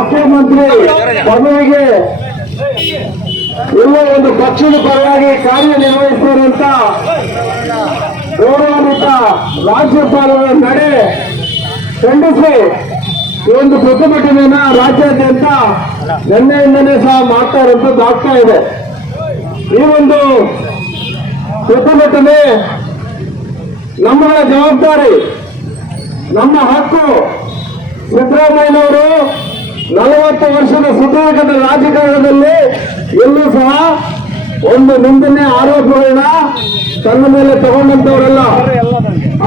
ಮುಖ್ಯಮಂತ್ರಿ ಪದವಿಗೆ ಎಲ್ಲ ಒಂದು ಪಕ್ಷದ ಪರವಾಗಿ ಕಾರ್ಯನಿರ್ವಹಿಸಿರುವಂತ ಗೌರವಾನ್ವಿತ ರಾಜ್ಯಪಾಲರ ನಡೆ ಖಂಡಿಸಿ ಈ ಒಂದು ಪ್ರತಿಭಟನೆಯನ್ನ ರಾಜ್ಯಾದ್ಯಂತ ನಿನ್ನೆಯಿಂದಲೇ ಸಹ ಮಾಡ್ತಾ ಇರುವಂತದ್ದು ಆಗ್ತಾ ಇದೆ. ಈ ಒಂದು ಪ್ರತಿಭಟನೆ ನಮ್ಮಗಳ ಜವಾಬ್ದಾರಿ, ನಮ್ಮ ಹಕ್ಕು. ಸಿದ್ದರಾಮಯ್ಯನವರು 40 ವರ್ಷದ ಸುದೀರ್ಘದ ರಾಜಕಾರಣದಲ್ಲಿ ಎಲ್ಲೂ ಸಹ ಒಂದು ನಿಂದನೆ ಆರೋಪಗಳನ್ನ ತನ್ನ ಮೇಲೆ ತಗೊಂಡಂತವರಲ್ಲ.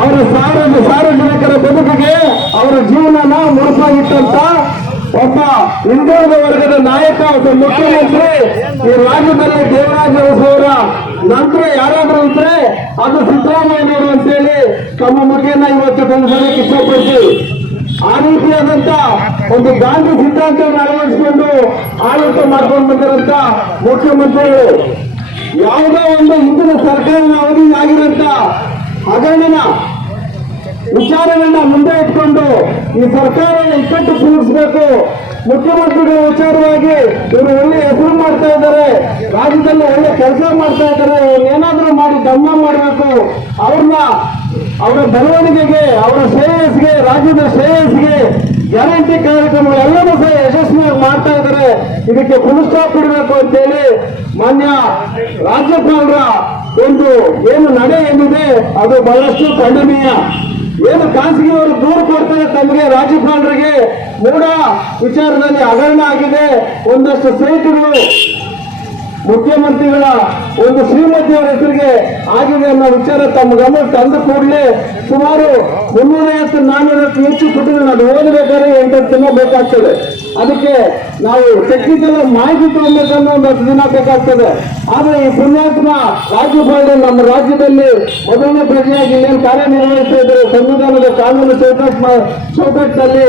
ಅವರ ಸಾರ್ವಜನಿಕರ ಬದುಕಿಗೆ ಅವರ ಜೀವನನ ಮುಡುಪಾಗಿಟ್ಟಂತ ಒಬ್ಬ ಹಿಂದುಳಿದ ವರ್ಗದ ನಾಯಕ, ಒಬ್ಬ ಮುಖ್ಯಮಂತ್ರಿ ಈ ರಾಜ್ಯದಲ್ಲಿ ದೇವರಾಜ ಅರಸು ನಂತರ ಯಾರಾದ್ರೂ ಇದ್ರೆ ಅದು ಸಿದ್ದರಾಮಯ್ಯನವರು ಅಂತೇಳಿ ತಮ್ಮ ಮುಖೇನ ಇವತ್ತು ತಿಳಿಸಲಿಕ್ಕೆ ಇಷ್ಟಪಡ್ತೀವಿ. ಆ ರೀತಿಯಾದಂತ ಒಂದು ಗಾಂಧಿ ಸಿದ್ಧಾಂತವನ್ನು ಅಳವಡಿಸಿಕೊಂಡು ಆಡಳಿತ ಮಾಡ್ಕೊಂಡು ಬಂದಿರಂತ ಮುಖ್ಯಮಂತ್ರಿಗಳು ಯಾವುದೋ ಒಂದು ಹಿಂದಿನ ಸರ್ಕಾರದ ಅವಧಿಗೆ ಆಗಿರಂತ ಹಗರಣ ವಿಚಾರಗಳನ್ನ ಮುಂದೆ ಇಟ್ಕೊಂಡು ಈ ಸರ್ಕಾರವನ್ನು ಇಕ್ಕಟ್ಟು ಕೂರಿಸಬೇಕು. ಮುಖ್ಯಮಂತ್ರಿಗಳ ವಿಚಾರವಾಗಿ ಇವರು ಒಳ್ಳೆ ಹೆಸರು ಮಾಡ್ತಾ ಇದ್ದಾರೆ, ರಾಜ್ಯದಲ್ಲಿ ಒಳ್ಳೆ ಕೆಲಸ ಮಾಡ್ತಾ ಇದ್ದಾರೆ, ಏನಾದ್ರೂ ಮಾಡಿ ದಮ್ಮ ಮಾಡಬೇಕು, ಅವರ ಬೆಳವಣಿಗೆಗೆ, ಅವರ ಶ್ರೇಯಸ್ಸಿಗೆ, ರಾಜ್ಯದ ಶ್ರೇಯಸ್ಸಿಗೆ ಗ್ಯಾರಂಟಿ ಕಾರ್ಯಕ್ರಮಗಳೆಲ್ಲವೂ ಸಹ ಯಶಸ್ವಿಯಾಗಿ ಮಾಡ್ತಾ ಇದ್ದಾರೆ. ಇದಕ್ಕೆ ಫುಲ್ ಸ್ಟಾಪ್ ಇಡಬೇಕು ಅಂತೇಳಿ ಮಾನ್ಯ ರಾಜ್ಯಪಾಲರ ಒಂದು ಏನು ನಡೆ ಏನಿದೆ ಅದು ಬಹಳಷ್ಟು ಖಂಡನೀಯ. ಏನು ಖಾಸಗಿ ಅವರು ದೂರು ಕೊಡ್ತಾರೆ ತಮಗೆ, ರಾಜ್ಯಪಾಲರಿಗೆ ಮೂಢ ವಿಚಾರದಲ್ಲಿ ಹಗರಣ ಆಗಿದೆ, ಒಂದಷ್ಟು ಸೈಟ್ಗಳು ಮುಖ್ಯಮಂತ್ರಿಗಳ ಒಂದು ಶ್ರೀಮತಿಯವರ ಹೆಸರಿಗೆ ಆಗಿದೆ ಅನ್ನೋ ವಿಚಾರ ತಮ್ಮ ಗಮನ ತಂದ ಕೂಡಲೇ ಸುಮಾರು 350-400 ಹೆಚ್ಚು ಪುಟಗಳನ್ನ ಅದು ಓದಬೇಕಾದ್ರೆ 8 ದಿನ ಬೇಕಾಗ್ತದೆ. ಅದಕ್ಕೆ ನಾವು ಟೆಕ್ನಿಕಲ್ ಮಾಹಿತಿ ತಗೊಬೇಕನ್ನೋ ಒಂದು 10 ದಿನ ಬೇಕಾಗ್ತದೆ. ಆದ್ರೆ ಈ ಪುಣ್ಯಾತ್ಮ ರಾಜ್ಯಪಾಲರು ನಮ್ಮ ರಾಜ್ಯದಲ್ಲಿ ಮೊದಲನೇ ಪ್ರಜೆಯಾಗಿ ಇನ್ನೇನು ಕಾರ್ಯನಿರ್ವಹಿಸ್ತಾ ಇದ್ದಾರೆ, ಸಂವಿಧಾನದ ಕಾನೂನು ಚೌಕಟ್ಟಿನಲ್ಲಿ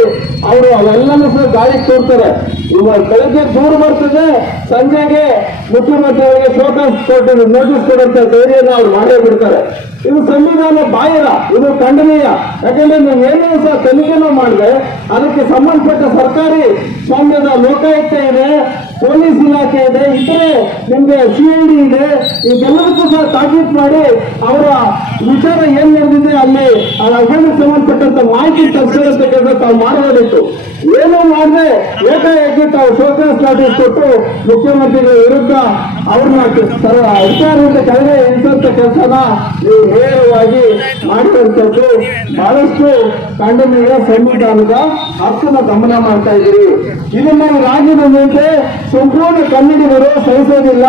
ಅವರು ಅವೆಲ್ಲನೂ ಸಹ ಗಾಳಿಗೆ ತೋರ್ತಾರೆ. ಇವಾಗ ಬೆಳಗ್ಗೆ ದೂರು ಬರ್ತದೆ, ಸಂಜೆಗೆ ಮುಖ್ಯಮಂತ್ರಿಗಳಿಗೆ ನೋಟಿಸ್ ಕೊಡುವಂತ ಧೈರ್ಯನ ಅವ್ರು ಮಾಡೇ ಬಿಡ್ತಾರೆ. ಇದು ಸಂವಿಧಾನ ಬಾಹಿರ, ಇದು ಖಂಡನೀಯ. ಯಾಕಂದ್ರೆ ನೀವು ಏನೂ ಸಹ ತನಿಖೆನೂ ಮಾಡಿದ್ರೆ ಅದಕ್ಕೆ ಸಂಬಂಧಪಟ್ಟ ಸರ್ಕಾರಿ ಸ್ವಾಮ್ಯದ ಲೋಕಾಯುಕ್ತ ಇದೆ, ಪೊಲೀಸ್ ಇಲಾಖೆ ಇದೆ, ಇತರೆ ನಿಮ್ಗೆ CID ಇದೆ, ಇದೆಲ್ಲದಕ್ಕೂ ಸಹ ತಾಕೀತು ಮಾಡಿ ಅವರ ವಿಚಾರ ಏನ್ ನಡೆದಿದೆ ಅಲ್ಲಿ ಹಗರಣಕ್ಕೆ ಸಂಬಂಧಪಟ್ಟಂತ ಮಾಹಿತಿ ತರಿಸಿದಂತ ಕೆಲಸ ತಾವು ಮಾಡಬೇಕಿತ್ತು. ಏನೂ ಮಾಡದೆ ಏಕಾಏಕಿ ತಾವು ಶೋಕಾಸ್ ನೋಟಿಸ್ ಕೊಟ್ಟು ಮುಖ್ಯಮಂತ್ರಿಗಳ ವಿರುದ್ಧ ಅವ್ರನ್ನ ಅಧಿಕಾರದಿಂದ ಕೆಳಗೆ ಇಳಿಸುವಂತ ಕೆಲಸನ ನೀವು ನೇರವಾಗಿ ಮಾಡಿರುವಂತದ್ದು ಬಹಳಷ್ಟು ಖಂಡನೀಯ. ಸಂವಿಧಾನದ ಹಕ್ಕನ್ನು ಗಮನ ಮಾಡ್ತಾ ಇದ್ದೀರಿ. ಇದನ್ನ ರಾಜ್ಯದ ಮೇಲೆ ಸಂಪೂರ್ಣ ಕನ್ನಡಿಗರು ಸಹಿಸೋದಿಲ್ಲ.